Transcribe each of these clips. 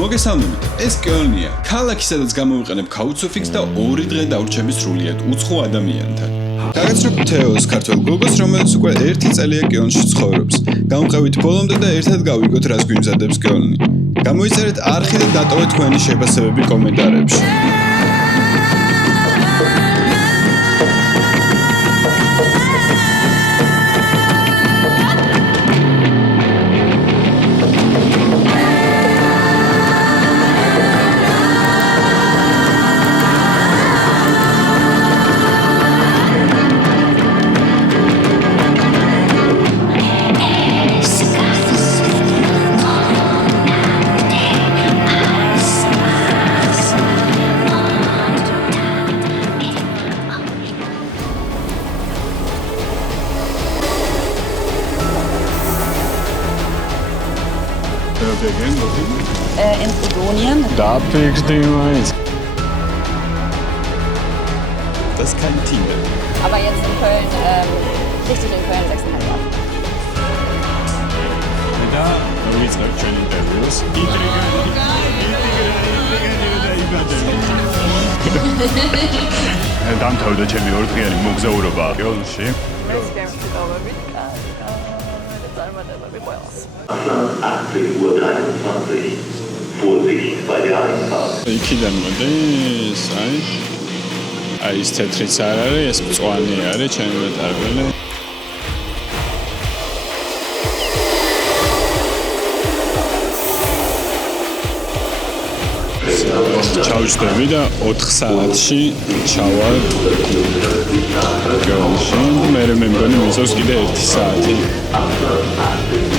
მოგესალმებით, ეს კელნია. ქალაქი, სადაც გამოვიყენებ couchsurfing-ს და 2 დღე დავრჩები სრულიად უცხო ადამიანთან. გაგაცნობ თეოს ქართველ გოგოს, რომელიც უკვე 1 წელია კელნში ცხოვრობს. გამყევით ბოლომდე და ერთად გავიგოთ, რას გვიმზადებს კელნი. გამოიწერეთ არხი და დატოვეთ თქვენი შეფასებები კომენტარებში. In Odonien. Da pickst du eins. Das ist kein Tinder. Aber jetzt in Köln, richtig in Köln 6,5 Jahre. Da ist noch schön Interviews. დამთავრდა ჩემი 2 დღიანი მოგზაურობა კელნში. Vorsicht bei der Einfahrt. იქიდან მოდის, აი ეს თეთრიც არ არის, ეს მწვანე არის, ჩემი მეტარბელი. ჩავჯდები და 4 საათში ჩავალ კელნში. მე მეგონი მისავს კიდე 1 საათი.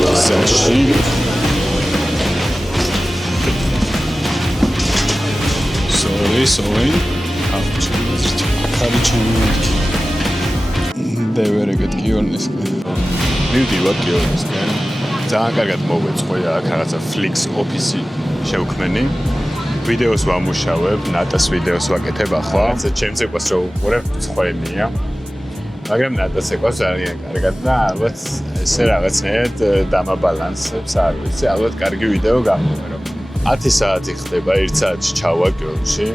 გზაში. Sorry. დევერეგეთ კიონისკენ. მივდივარ კიონისკენ. ძალიან კარგად მოვეწყოია აქ რაღაცა Flix ოფისი შევქმენი. ვიდეოს ვამუშავებ, ნატას ვიდეოს ვაკეთებ ახლა. ჩემზე ყავს რომ უყურებ ცხოენია. მაგრამ ნატას ეყავს ძალიან კარგად და ალბათ ესე რაღაცნაირად დამაბალანსებს, არ ვიცი, ალბათ კარგი ვიდეო გამოვერო. 10 საათი ხდება 1 საათში ჩავა კელნში.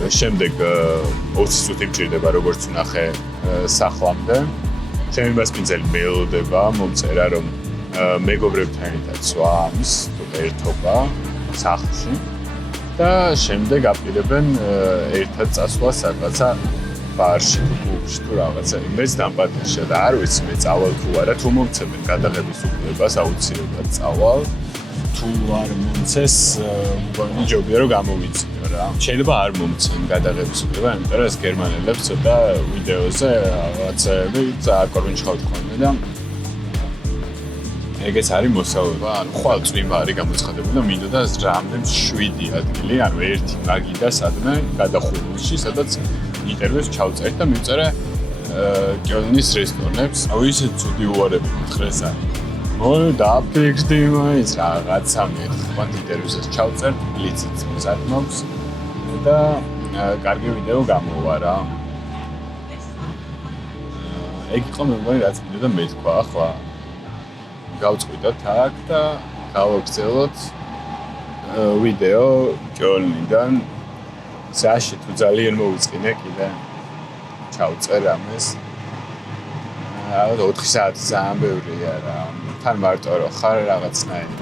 შემდეგ 20 წუთი მჭირდება როგორც ვნახე სახლამდე. ჩემი მასპინძელი მეელოდება, მომწერა რომ მეგობრებთან ერთად სვა ამის ერთობა სახლში და შემდეგ აპირებენ ერთად წასვლა რაღაცა ბარში თუ კლუბში თუ რაღაცა. მეც დამპატიჟა და არ ვიცი მე წავალ თუ არა, თუ მომცემენ გადაღების უფლებას აუცილებლად წავალ. თუ არ მომცეს, მგონი ჯობია რომ გამოვიწიო რა. შეიძლება არ მომცენ გადაღების უფლება, იმიტომ რომ ეს გერმანელებს ცოტა ვიდეოზე რაღაცები წააკორვინჩხავთ ხოლმე და ეგეც არის მოსალობა, ანუ ხვალ წვიმა არის გამოცხადებული და მინდოდა რამდენ 7 ადგილი, ანუ ერთი მაგიდა სადმე გადახურვაში, სადაც ინტერვიუს ჩავწერთ და მივწერე კელნის რესტორნებს. აუ ისეთ ცუდი უარები მითხრეს არის. დაფიქრდი მაინც რაღაცა მეთქვათ ინტერვიუსაც ჩავწერთ, ბლიციც მზადნობს და კარგი ვიდეო გამოვა რა. ეგ იყო მე მგონი რაც მინდოდა მეთქვა ახლა. გავწყვიტოთ აქ და გავაგრძელოთ ვიდეო კელნიდან. ზაში თუ ძალიან მოვიწყინე კიდე ჩავწერ ამას. 4 საათი ძალიან ბევრია რა. თან მარტო რო ხარ რაღაცნაირი.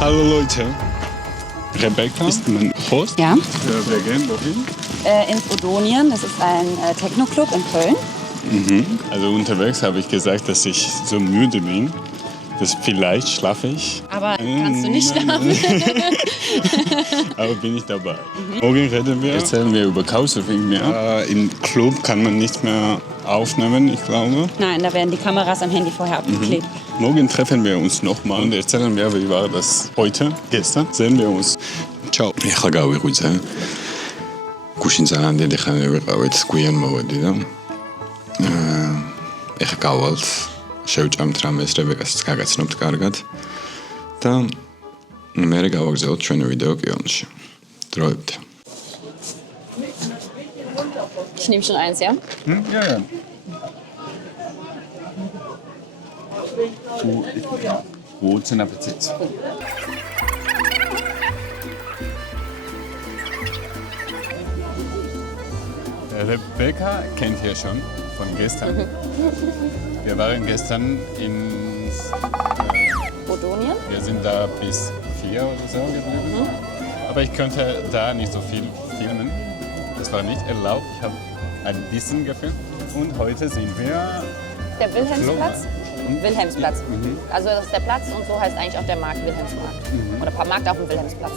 Hallo Leute. Rebecca ist mein Host. Ja. Wer gehen wohin? In Odonien, das ist ein Techno-Club in Köln. Also unterwegs habe ich gesagt, dass ich so müde bin. Das vielleicht schlafe ich. Aber kannst du nicht schlafen? Aber bin ich dabei. Morgen reden wir. Erzählen wir über Couchsurfing mehr. Im Club kann man nicht mehr aufnehmen, ich glaube. Nein, da werden die Kameras am Handy vorher abgeklebt. Morgen treffen wir uns nochmal und erzählen wir, wie war das heute, gestern. Sehen wir uns. Ciao. ეხლა გავიღვიძე. გუშინ ძალიან დიდი ხანი ვიყავით, გვიან მოვედი და ეხლა გავალთ. შევჭამთ რამეს, რებეკასაც გაგაცნობთ კარგად და მე გავაგზავნოთ ჩვენი ვიდეო კელნში. დროებით. Ich nehme schon eins, ja? Ja. Guten Appetit. Rebecca kennt ihr schon von gestern. Wir waren gestern in Bodonien? Wir sind da bis 4 oder so geblieben. Aber ich konnte da nicht so viel filmen. Das war nicht erlaubt. Ich habe ein bisschen gefilmt. Und heute sind wir... Der Wilhelmsplatz? Und? Wilhelmsplatz. Also das ist der Platz und so heißt eigentlich auch der Markt Wilhelmsmarkt. Oder Markt auf dem Wilhelmsplatz.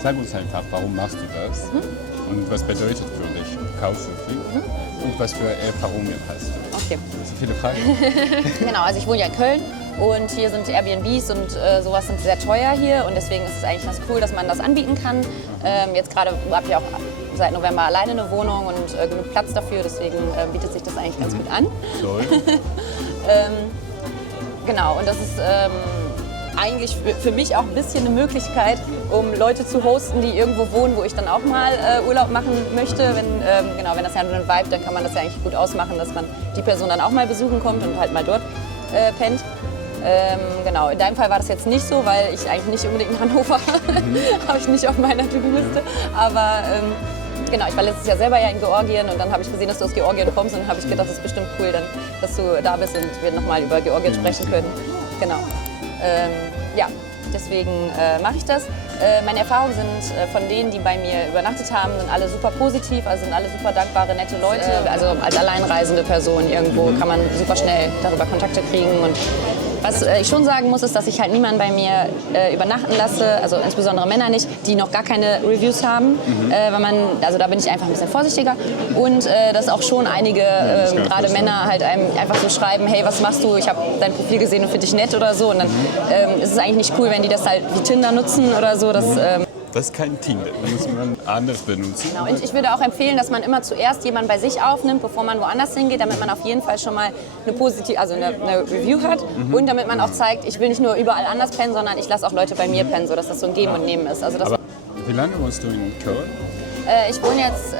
Sag uns einfach, warum machst du das? Und was bedeutet für dich Couchsurfing? Und was für Erfahrungen hast du? Okay. So viele Fragen. Genau, also ich wohne ja in Köln und hier sind Airbnbs und sowas sind sehr teuer hier und deswegen ist es eigentlich ganz cool, dass man das anbieten kann. Jetzt gerade habe ich auch seit November alleine eine Wohnung und genug Platz dafür, deswegen bietet sich das eigentlich ganz gut an. Toll. Genau, und das ist eigentlich für mich auch ein bisschen eine Möglichkeit, um Leute zu hosten, die irgendwo wohnen, wo ich dann auch mal Urlaub machen möchte. Wenn das ja nur ein Vibe, dann kann man das ja eigentlich gut ausmachen, dass man die Person dann auch mal besuchen kommt und halt mal dort pennt. Genau, in deinem Fall war das jetzt nicht so, weil ich eigentlich nicht unbedingt in Hannover habe ich nicht auf meiner To-Do-Liste. Aber genau, ich war letztes Jahr selber ja in Georgien und dann habe ich gesehen, dass du aus Georgien kommst und dann habe ich gedacht, das ist bestimmt cool, dann, dass du da bist und wir nochmal über Georgien sprechen können. Genau. Ja, deswegen mache ich das. Meine Erfahrungen sind von denen, die bei mir übernachtet haben, sind alle super positiv, also sind alle super dankbare, nette Leute. Also als alleinreisende Person irgendwo kann man super schnell darüber Kontakte kriegen. Und was ich schon sagen muss, ist, dass ich halt niemanden bei mir übernachten lasse, also insbesondere Männer nicht, die noch gar keine Reviews haben. Also da bin ich einfach ein bisschen vorsichtiger. Und dass auch schon einige, gerade Männer, halt einem einfach so schreiben, hey, was machst du? Ich habe dein Profil gesehen und finde dich nett oder so. Und dann ist es eigentlich nicht cool, wenn die das halt wie Tinder nutzen oder so. Das ist kein Tinder, das muss man anders benutzen. Genau. Und ich würde auch empfehlen, dass man immer zuerst jemanden bei sich aufnimmt, bevor man woanders hingeht, damit man auf jeden Fall schon mal eine Review hat und damit man auch zeigt, ich will nicht nur überall anders pennen, sondern ich lasse auch Leute bei mir pennen, sodass das so ein Geben und Nehmen ist. Also das Aber wie lange wohnst du in Köln? Ich wohne jetzt,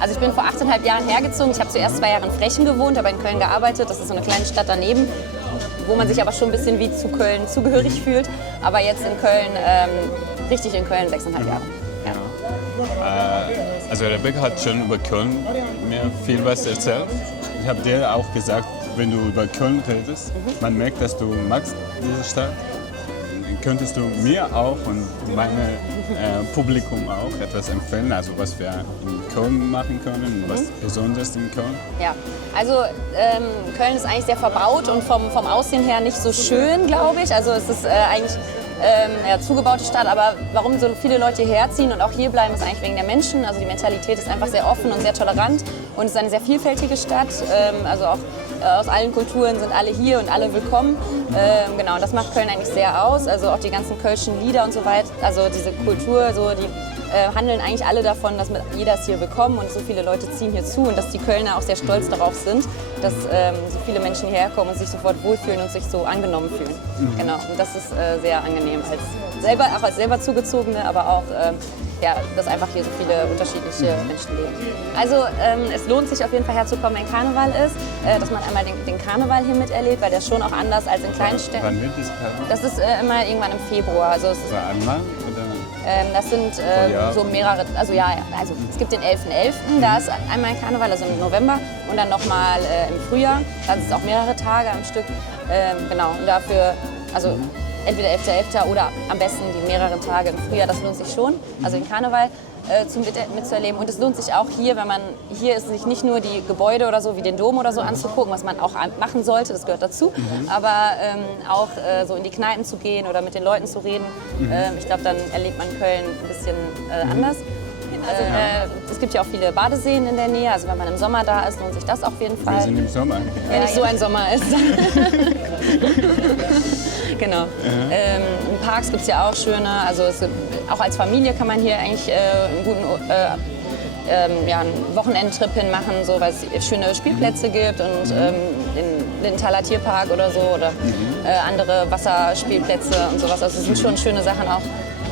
also ich bin vor 8,5 Jahren hergezogen. Ich habe zuerst 2 Jahre in Frechen gewohnt, aber in Köln gearbeitet. Das ist so eine kleine Stadt daneben, wo man sich aber schon ein bisschen wie zu Köln zugehörig fühlt. Aber jetzt in Köln, richtig in Köln, 6,5 Jahre. Ja. Also Rebecca hat schon über Köln mir viel was erzählt. Ich habe dir auch gesagt, wenn du über Köln redest, man merkt, dass du magst diese Stadt. Könntest du mir auch und meinem Publikum auch etwas empfehlen, also was wir in Köln machen können, was besonders in Köln? Ja, also Köln ist eigentlich sehr verbaut und vom Aussehen her nicht so schön, glaube ich. Also es ist eigentlich zugebaute Stadt, aber warum so viele Leute hierher ziehen und auch hier bleiben, ist eigentlich wegen der Menschen. Also die Mentalität ist einfach sehr offen und sehr tolerant und es ist eine sehr vielfältige Stadt. Also auch aus allen Kulturen sind alle hier und alle willkommen. Genau, und das macht Köln eigentlich sehr aus. Also auch die ganzen kölschen Lieder und so weiter. Also diese Kultur, so die handeln eigentlich alle davon, dass jeder ist hier willkommen und so viele Leute ziehen hier zu und dass die Kölner auch sehr stolz darauf sind, dass so viele Menschen hierher kommen und sich sofort wohlfühlen und sich so angenommen fühlen. Genau, und das ist sehr angenehm auch als selber Zugezogene, aber auch dass einfach hier so viele unterschiedliche Menschen leben. Also es lohnt sich auf jeden Fall herzukommen, wenn Karneval ist, dass man einmal den Karneval hier miterlebt, weil der ist schon auch anders als in kleinen Städten. Wann wird das Karneval? Das ist immer irgendwann im Februar. Also einmal? das sind so mehrere, also es gibt den 11.11., da ist einmal Karneval, also im November und dann nochmal im Frühjahr, da sind es auch mehrere Tage am Stück, genau, und dafür, also entweder 11.11. oder am besten die mehreren Tage im Frühjahr, das lohnt sich schon, also den Karneval mitzuerleben und es lohnt sich auch hier, wenn man, hier ist sich nicht nur die Gebäude oder so wie den Dom oder so anzugucken, was man auch machen sollte, das gehört dazu, aber auch so in die Kneipen zu gehen oder mit den Leuten zu reden, ich glaube, dann erlebt man Köln ein bisschen anders. Also, es gibt ja auch viele Badeseen in der Nähe, also wenn man im Sommer da ist, lohnt sich das auf jeden Fall. Wir sind im Sommer. Wenn nicht so ein Sommer ist. Genau. In Parks gibt es ja auch schöne, also auch als Familie kann man hier eigentlich einen guten einen Wochenendtrip hinmachen, so, weil es schöne Spielplätze gibt und den Lindenthaler Tierpark oder so oder andere Wasserspielplätze und sowas. Also es sind schon schöne Sachen auch.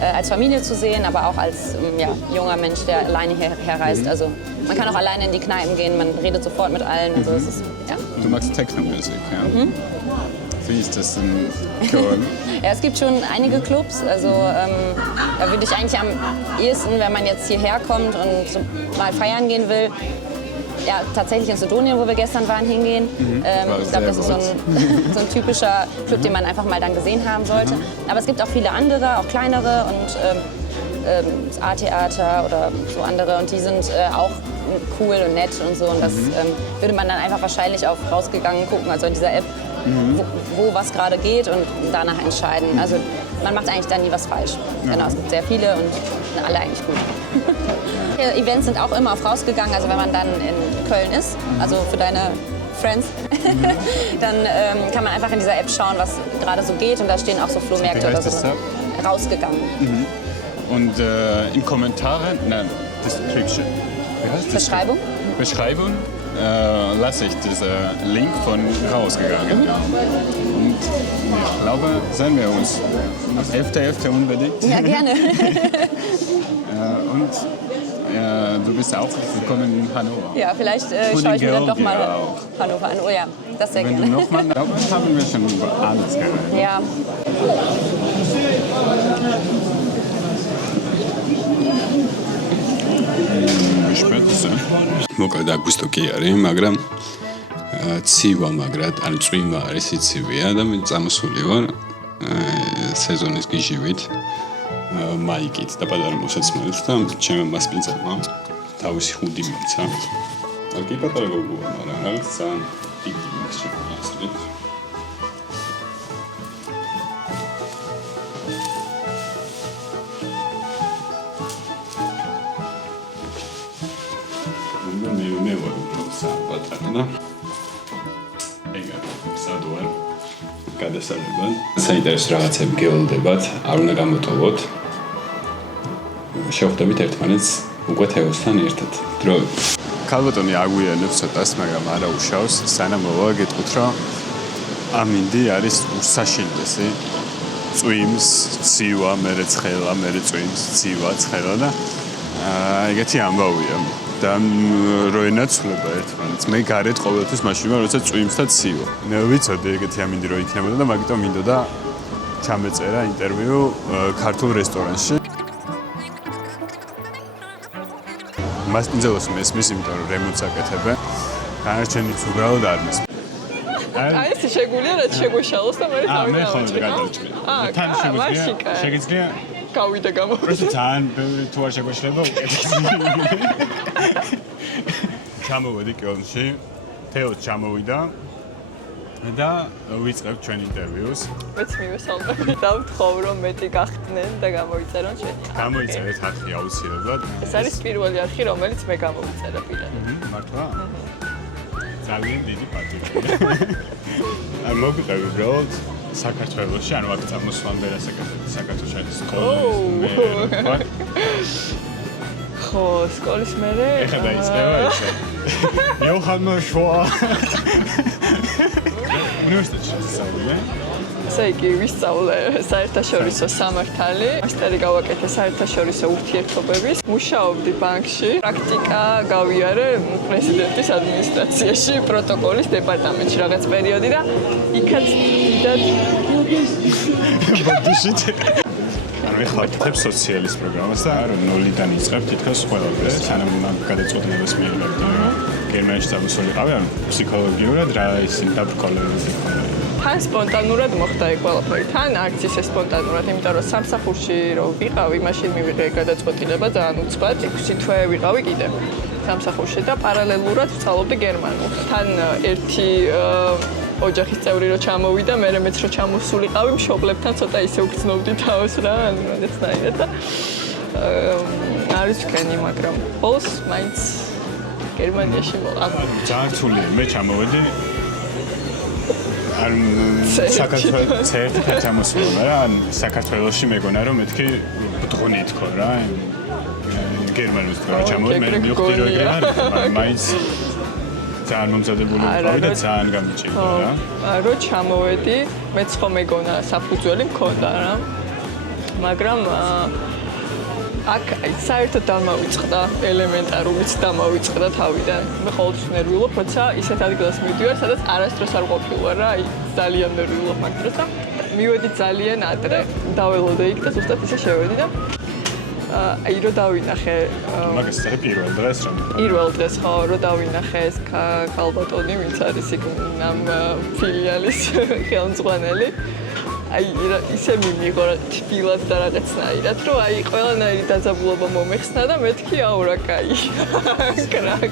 als Familie zu sehen, aber auch als junger Mensch, der alleine hierher reist. Also man kann auch alleine in die Kneipen gehen, man redet sofort mit allen. Also es ist, ja. Du magst Techno-Musik, ja? Wie ist das in Köln? Ja, es gibt schon einige Clubs. Also da würde ich eigentlich am ehesten, wenn man jetzt hierher kommt und so mal feiern gehen will, ja, tatsächlich in Sidonien, wo wir gestern waren, hingehen. Ich glaube, das ist so ein typischer Club, den man einfach mal dann gesehen haben sollte. Aber es gibt auch viele andere, auch kleinere und das A-Theater oder so andere. Und die sind auch cool und nett und so. Und das würde man dann einfach wahrscheinlich auf rausgegangen gucken, also in dieser App, wo was gerade geht und danach entscheiden. Also man macht eigentlich dann nie was falsch. Genau, es gibt sehr viele und alle eigentlich gut. Events sind auch immer auf rausgegangen, also wenn man dann in Köln ist, also für deine Friends, dann kann man einfach in dieser App schauen, was gerade so geht und da stehen auch so Flohmärkte oder so rausgegangen. Und in Kommentaren, nein, Description. Beschreibung? Beschreibung lasse ich diesen Link von rausgegangen. Und ich glaube, sehen wir uns 11.11. unbedingt. Ja, gerne. Und du bist auch willkommen in Hannover. Ja, vielleicht schaue ich mir dann doch mal Hannover an. Oh ja, das sehr Wenn gerne. du nochmal, haben wir schon anders gehört. Ja. მოკლედ აგვისტო კი არის, მაგრამ ცივა, მაგრამ ან წვიმა არის იცივია და მე წამოსული ვარ სეზონის გიჟივით, მაიკით და პატარა მოსაცმელით და ჩემმა მასპინძელმა თავისი ხუდი მიცა. კი პატარა გოგოა, მაგრამ რაღაც ძალიან დიდი მიქსჩები. მე ვარ უბრალოდ პატარა და ეგა სადوار გადასალებად საინტერესო რაღაცები გევლდებათ, არ უნდა გამოტოვოთ. შევხვდებით ერთმანეთს უკვე თეოსთან ერთად. დროებით. ქალბატონი აგვიანებს ცოტას, მაგრამ არა უშავს, სანამ მოვა გეტყვით, რომ ამინდი არის უსაშინდესი. წვიმს, ცივა, მერე ცხელა, მერე წვიმს, ცივა, ცხელა და ეგეთი ამბავია. და როენაცვლება ერთმანეთს. მე გარეთ ყოველთვის მაშინ ვარ, როცა წვიმს და ცივა. მე ვიცოდი ეგეთი ამინდი რო იქნებოდა და მაგიტომ მინდოდა ჩამეწერა ინტერვიუ ქართულ რესტორანში. მასპინძელს მესმის, იმიტომ რომ რემონტს აკეთებენ. განარჩენიც უბრალოდ არ მესმის. აი ეს შეგვიძლია რაც შეგვეშალოს და მე მე ხოლმე გადავჭრი. თან შეგვიძლია. შეგიძლია გავიდა გამო. პროსტო თან თუ არ შეგვეშლება უკეთეს. ჩამოვედი კელნში, თეოს ჩამოვიდა და ვიწყებ ჩვენ ინტერვიუს. მეც მივესალმები და ვთხოვ რომ მეტი გახდნენ და გამოიწერონ ჩვენი. გამოიწერეთ არხი აუცილებლად. ეს არის პირველი არხი, რომელიც მე გამოვიწერე პირადად. მართლა? ძალიან დიდი პატივია. აი მოგვიყევი უბრალოდ საქართველოში, ანუ აქ წამოსვლამდე საქართველოს სკოლის. ხო, სკოლის მერე. ეხლა დაიწყება ისე. იოჰანმა შოა. უნივერსიტეტში სწავლე. ესე იგი, ვისწავლე საერთაშორისო სამართალი, მასტერი გავაკეთე საერთაშორისო ურთიერთობების, მუშაობდი ბანკში, პრაქტიკა გავიარე პრეზიდენტის ადმინისტრაციაში, პროტოკოლის დეპარტამენტში რაღაც პერიოდი და იქაც დიდად ბოდიშით. ანუ ეხლა ვაკეთებ სოციალის პროგრამას და ნოლიდან იწყებ თითქოს ყველაფერს, სანამ გადაწყვეტილებას მიიღებდი. გერმანიაში წამოსულიყავი, ანუ ფსიქოლოგიურად რა ისინი დაბრკოლებები იქნება. თან სპონტანურად მოხდა ეგ ყველაფერი. თან არც ისე სპონტანურად, იმიტომ რომ სამსახურში რო ვიყავი, მაშინ მივიღე გადაწყვეტილება ძალიან უცბად, 6 თვე ვიყავი კიდე სამსახურში და პარალელურად ვსწავლობდი გერმანულს. თან ერთი ოჯახის წევრი რო ჩამოვიდა, მე მეც რო ჩამოსულიყავი, მშობლებთან ცოტა ისე უგრძნობდი თავს რა, ანუ რაღაცნაირად და არის თქვენი, მაგრამ ბოლოს მაინც გერმანიაში ძალიან რთულია. მე ჩამოვედი ან საქართველოს ერთ-ერთ ჩამოსულა რა, ან საქართველოში მეგონა რომ მეთქი ბუტღუნი თქო რა. გერმანულს თქო ჩამოვედი, მე მივხვდი რომ ეგრე არის, მაინც ძალიან მომზადებული ვიყავი და ძალიან გამიჭირდა რა. რო ჩამოვედი, მეც ხო მეგონა საფუძველი მქონდა რა. მაგრამ აქ საერთოდ დამავიწყდა ელემენტარულიც დამავიწყდა თავიდან. მე ყოველთვის ნერვიულობ, როცა ისეთ ადგილას მივდივარ, სადაც არასდროს არ ყოფილვარ რა, აი ძალიან ნერვიულობ მაგ დროს და მივედი ძალიან ადრე. დაველოდე იქ და ზუსტად ისე შევედი და აი რო დავინახე მაგას წერ პირველ დღეს რომ პირველ დღეს ხო რო დავინახე ეს ქალბატონი ვინც არის იქ ამ ფილიალის ხელმძღვანელი აი ისე მიმიღო თბილად და რაღაცნაირად რომ აი ყველანაირი დაძაბულობა მომეხსნა და მეთქი აუ რა კაი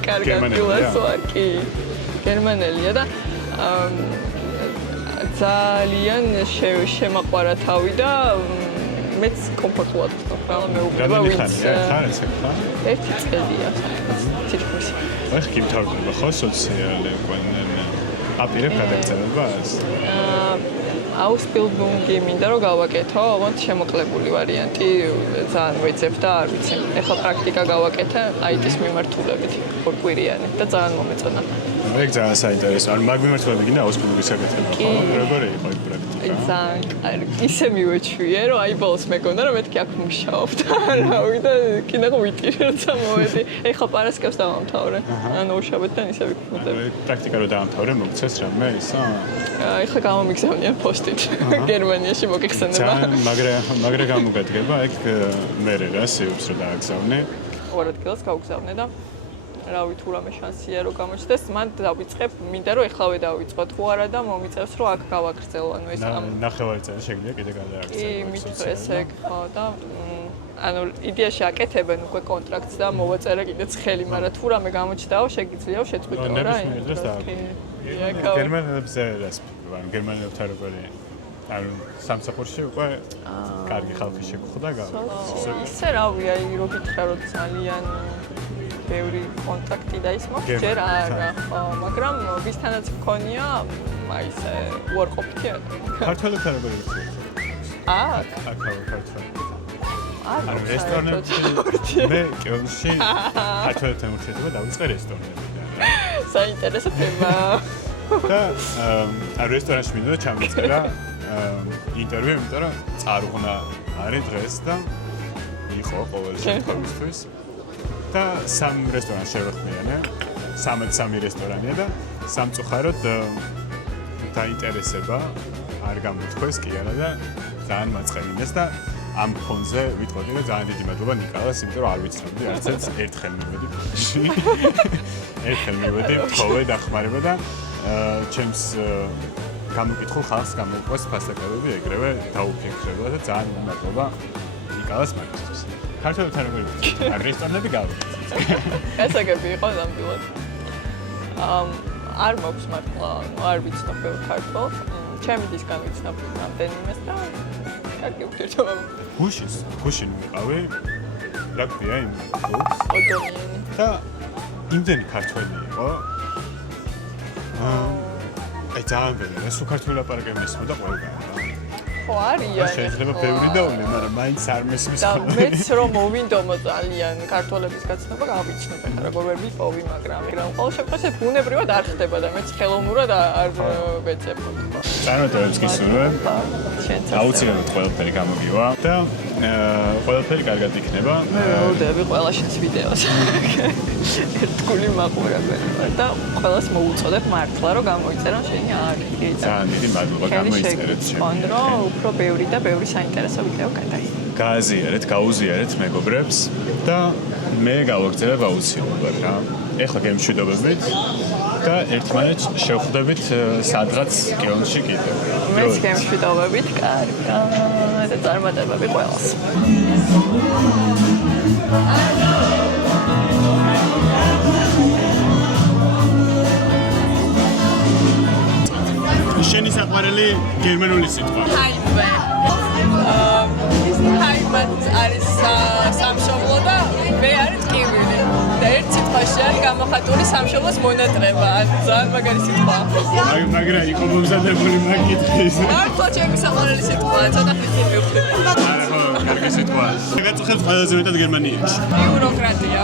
კარგად დილასვარ კი გერმანელია და ძალიან შემაყვარა თავი და მეც კომფორტულად ვთქვა, მეუბნება ვინც ერთი წელია თითქმის. ახ გიმთავრდება ხო სოციალურ აპირებ გადაგზავნებას? აუსბილდუნგი მინდა რომ გავაკეთო, ოღონდ შემოკლებული ვარიანტი ძალიან ვეძებ და არ ვიცი. ეხლა პრაქტიკა გავაკეთე IT-ის მიმართულებით, ორკვირიანი და ძალიან მომეწონა. ეგ ძალიან საინტერესო. ან მაგ მიმართულებით გინდა აუსბილდუნგის საკეთება ხო? როგორი იყო ეს პრაქტიკა? ძალიან კარგი. ისე მივეჩვიე, რომ აი ბოლოს მეგონა რომ მეთქი აქ მუშაობ და რავი და კიდე ვიტირე როცა მოვედი. ეხლა პარასკევს დავამთავრე. ანუ შაბათთან ისე ვიქნები. პრაქტიკა რო დავამთავრე, მოგცეს რამე ისა? ეხლა გამომიგზავნიან პოსტით. გერმანიაში მოგიხსენება. მაგრა გამოგადგება ეგ მე რა სიობს რომ დააგზავნე. ორ ადგილას გავგზავნე და რავი თუ რამე შანსია რომ გამოჩნდეს, მან დავიწყებ, მინდა რომ ეხლავე დავიწყო თუ არა და მომიწევს რომ აქ გავაგრძელო, ანუ ეს ამ ნახევარი წელი შეგიძლია კიდე გადააგზავნო. კი, მიწევს ეგ ხო და ანუ იდეაში აკეთებენ უკვე კონტრაქტს და მოვაწერე კიდეც ხელი, მაგრამ თუ რამე გამოჩნდაო, შეგიძლიაო შეწყვიტო რა. გერმანელებს რას ვარ, გერმანელებთან როგორი ანუ სამსახურში უკვე კარგი ხალხი შეგხვდა ისე რავი, აი რო გითხრა რომ ძალიან ბევრი კონტაქტი და ის მოხდა ჯერ არა ხო, მაგრამ ვისთანაც მქონია აი ესე უარყოფითი ქართველებთან როგორი ვიქცე? აქ ქართველებთან. ანუ რესტორნებში მე კიევში ქართველებთან ურთიერთობა დავიწყე რესტორნებიდან. საინტერესო თემა. და ამ რესტორანში მინდა ჩამიწერა ინტერვიუ, იმიტომ რომ წარღვნა არის დღეს და იყო ყოველ შემთხვევისთვის. და სამ რესტორანს შევეხმიანე, 33 რესტორანია და სამწუხაროდ დაინტერესება არ გამოთქვეს კი არა და ძალიან მაწყევინეს და ამ ფონზე ვიტყოდი რომ ძალიან დიდი მადლობა ნიკოლას, იმიტომ რომ არ ვიცნობდი არც ერთხელ მივედი ფონში. ერთხელ მივედი, ხოლმე დახმარება და ჩემს გამოკითხულ ხალხს გამოუყვეს ფასტაკებები ეგრევე დაუფიქრება და ძალიან მადლობა ნიკოლას მაგისთვის. ქართველებთან როგორი ვიქცე? არ რესტორნები გავიქცე. ესაგები იყო ნამდვილად. არ მაქვს მართლა, არ ვიცნობ ბევრ ქართველს. ჩემი დისგან ვიცნობ რამდენიმეს და კარგი ურთიერთობა. გუშინ ვიყავი. რა ქვია იმ კლუბს? ოდონიანი. და იმდენი ქართველი იყო. აი ძალიან ბევრი, სულ ქართული ლაპარაკები მესმოდა ყველგან. ხო არიან. შეიძლება ბევრი დავნე, მაგრამ მაინც არ მესმის. და მეც რომ მოვინდომო ძალიან ქართველების გაცნობა გავიცნობ, ახლა როგორ ვერ მიპოვი, მაგრამ ყოველ შემთხვევაში ბუნებრივად არ ხდება და მეც ხელოვნურად არ ვეძებ. წარმატებებს გისურვებ. აუცილებლად ყველაფერი გამოგივა და ყველაფერი კარგად იქნება. მე ველოდები ყველა შენს ვიდეოს. ერთგული მაყურებელი ვარ და ყველას მოუწოდებ მართლა რომ გამოიწერონ შენი არქივი. ძალიან დიდი მადლობა გამოიწერეთ ჩემს. რომ უფრო ბევრი და ბევრი საინტერესო ვიდეო გადაიღო. გააზიარეთ, გაუზიარეთ მეგობრებს და მე გავაგზავნებ აუცილებლად რა. ეხლა გემშვიდობებით და ერთმანეთს შევხვდებით სადღაც კეონში კიდევ. მეც გემშვიდობებით, კარგად და წარმატებები ყველას. შენი საყვარელი გერმანული სიტყვა. ჰაიმბე. ჰაიმბად არის სამშობლო და მე არის კივილი. და ერთ სიტყვაში არის გამოხატული სამშობლოს მონატრება. ძალიან მაგარი სიტყვა. მაგრამ იყო მომზადებული მაგითის. მართლა ჩემი საყვარელი სიტყვაა, ცოტა ხნით მივხვდი. არა ხო, კარგი სიტყვა. შეგაწუხებს ყველაზე მეტად გერმანიაში. ბიუროკრატია.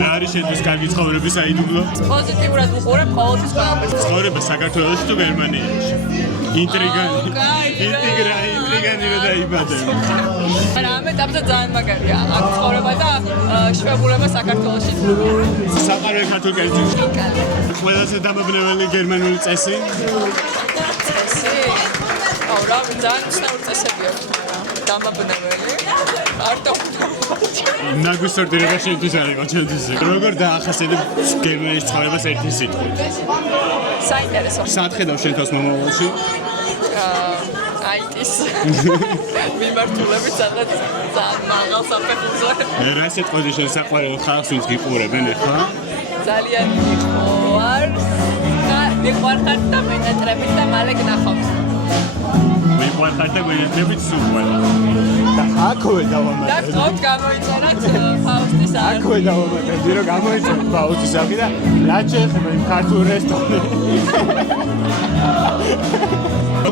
რა არის შენთვის კარგი ცხოვრების საიდუმლო? პოზიტიურად უყურებ ყოველთვის ყველაფერს. ცხოვრება საქართველოში თუ გერმანიაში? ინტრიგანი რა დაიბადება. რამე დაბდა ძალიან მაგარია. აქ ცხოვრება და შვებულება საქართველოში. საყარელი ქართული კერძი. ყველაზე დამაბნეველი გერმანული წესი. რა ძალიან ცნაური წესები აქვს. დამაბნეველი. არტო. ნაგვისორტირება შეიძლება არ იყოს ჩემთვის. როგორ დაახასიათებ გერმანიის ცხოვრებას ერთი სიტყვით? საინტერესო. საათხედავ შენ თავს მომავალში? IT-ის მიმართულებით სადღაც ძალიან მაღალ საფეხურზე. რა სიტყვაზე შენ საყვარელ ხალხს ვინც გიყურებენ ახლა? ძალიან მიყვარხართ და მენატრებით და მალე გნახავთ. მეყვარხარ და გვენატრებით სულ ყველა. და აქვე და დავამატებ. თქვით გამოიწერათ ფაუსტის არ. აქვე დავამატებ, რომ გამოიწერეთ ფაუსტის აღი და რა შეეხება იმ ქართულ რესტორანს.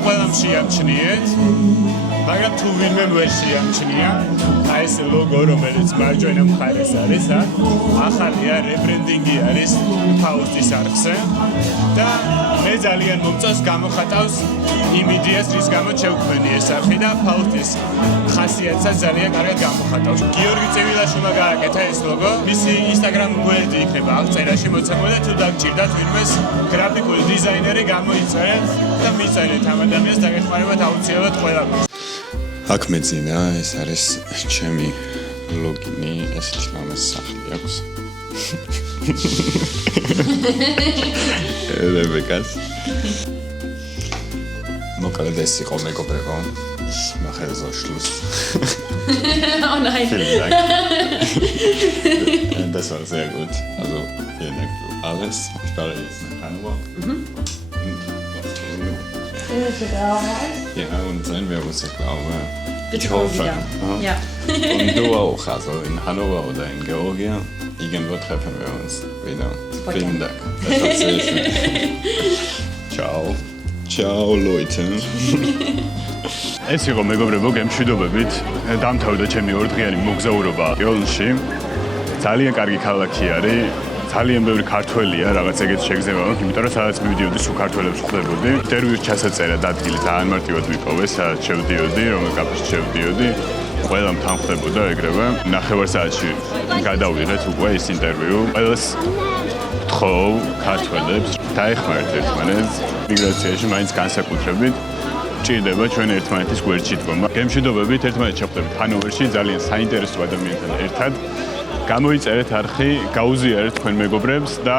ყველამ შეამჩნიეთ, მაგრამ თუ ვინმე ვერ შეამჩნია, აი ეს ლოგო რომელიც მარჯვენა მხარეს არის, ახალია რებრენდინგი არის ფაუსტის არხზე და მე ძალიან მომწონს გამოხატავს იმ იდეას, რის გამოც შევქმნი ეს არხი და ფაუსტის ხასიათსაც ძალიან კარგად გამოხატავს. გიორგი წერილაშვილმა გააკეთა ეს ლოგო, მისი Instagram გვერდი იქნება აქ წერაში მოცემული და თუ დაგჭირდათ ვინმეს გრაფიკული დიზაინერი გამოიწერეთ და მიწერეთ ამ ადამიანს დაგეხმარებათ აუცილებლად ყველაფერს. აქ მეძინა, ეს არის ჩემი ლოგინი, ესეთი ლამაზი სახლი აქვს. რებეკას. მოკლედ ეს იყო მეგობრებო. Nachher so Schluss. Oh nein. Vielen Dank. Das war sehr gut. Also vielen Dank für alles. Ich fahre jetzt nach Hannover. Ja, und sehen wir uns, ich glaube. Bitte ich hoffe. Ja. Und du auch, also in Hannover oder in Georgien. Irgendwo treffen wir uns wieder. Vielen Dank. Das war sehr schön. Ciao. Ciao, Leute. ეს იყო მეგობრებო, გემშვიდობებით. დამთავრდა ჩემი 2 დღიანი მოგზაურობა კიოლნში. ძალიან კარგი ქალაქი არის. ძალიან ბევრი ქართველია, რაღაც ეგეთ შეგრძნება მაქვს, იმიტომ რომ სადაც მივიდიოდი, სულ ქართველებს ხვდებოდი. ინტერვიუს ჩასაწერა ადგილი ძალიან მარტივად მიპოვე, სადაც შევდიოდი, რომელ კაფეში შევდიოდი. ყველა მთანხმდებოდა ეგრევე. 9 საათში გადავიღეთ უკვე ეს ინტერვიუ. ყველას ვთხოვ ქართველებს დაეხმარეთ ერთმანეთს მიგრაციაში მაინც განსაკუთრებით. ჭირდება ჩვენ ერთმანეთის გვერდში დგომა. გემშვიდობებით ერთმანეთს შეხვდებით ჰანოვერში ძალიან საინტერესო ადამიანთან ერთად. გამოიწერეთ არხი, გაუზიარეთ თქვენ მეგობრებს და